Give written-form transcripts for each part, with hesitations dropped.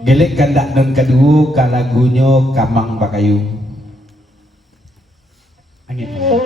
Gelek kandak nun kedua kalagunya Kamang Bakayu. Angin. Angin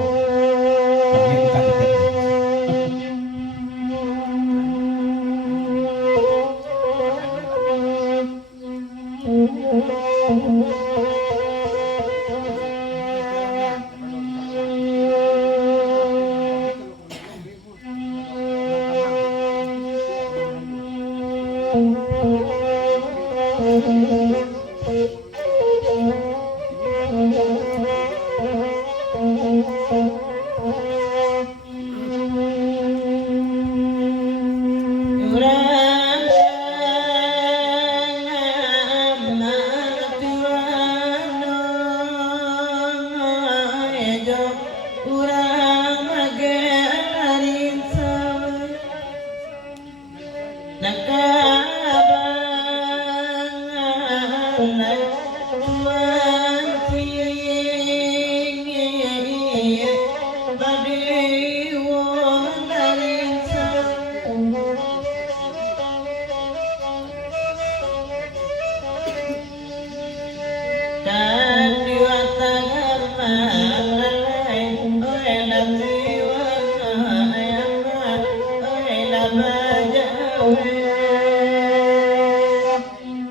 bukan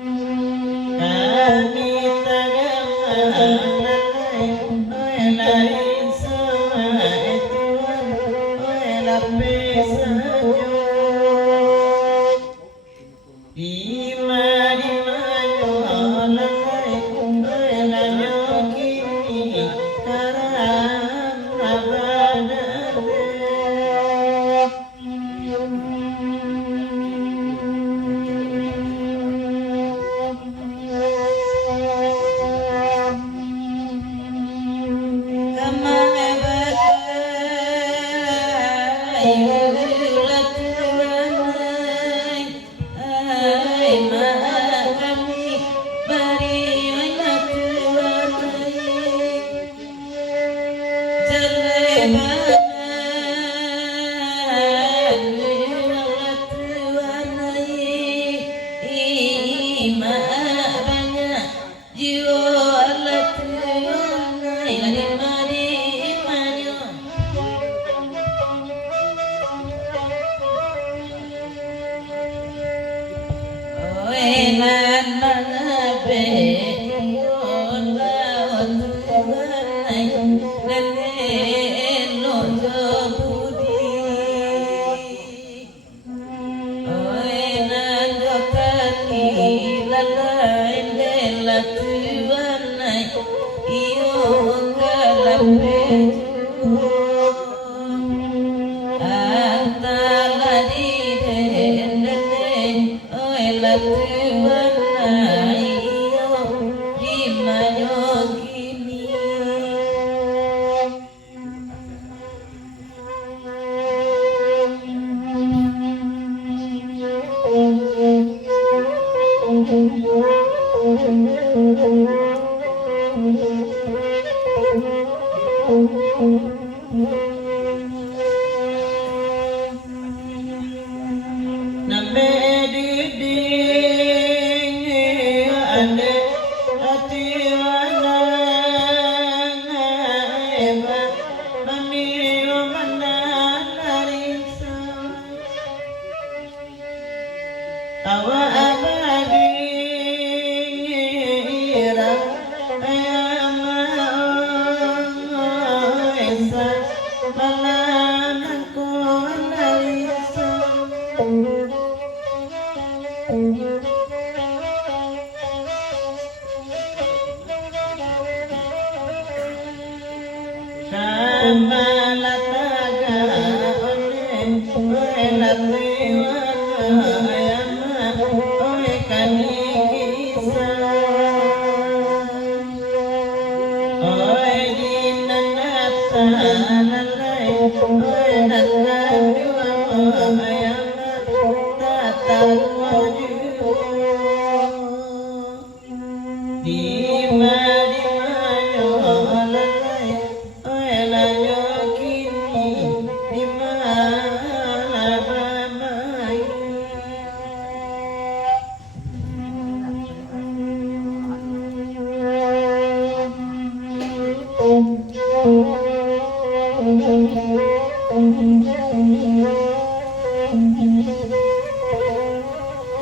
titik.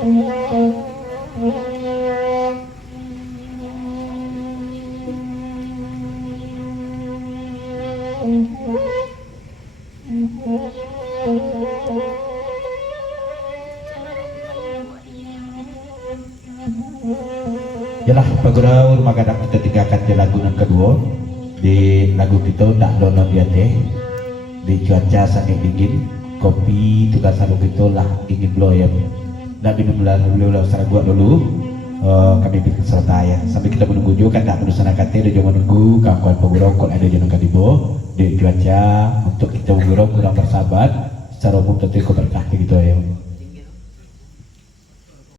Yalah paguraur magadak kita tinggalkan di lagu yang kedua. Di lagu kita tak dono dia teh di cuaca sangat dingin, kopi itu kan selalu gitu lah dingin bloyem. Nak minum dulu secara gua dulu. Kami bikin serta ya sampai kita menunggu juga kan tak penulisan kata dia cuma menunggu kawan pengurau kalau ada jeneng kadibo di cuaca untuk kita pengurau kurang bersahabat secara umum tentu berkah gitu ya.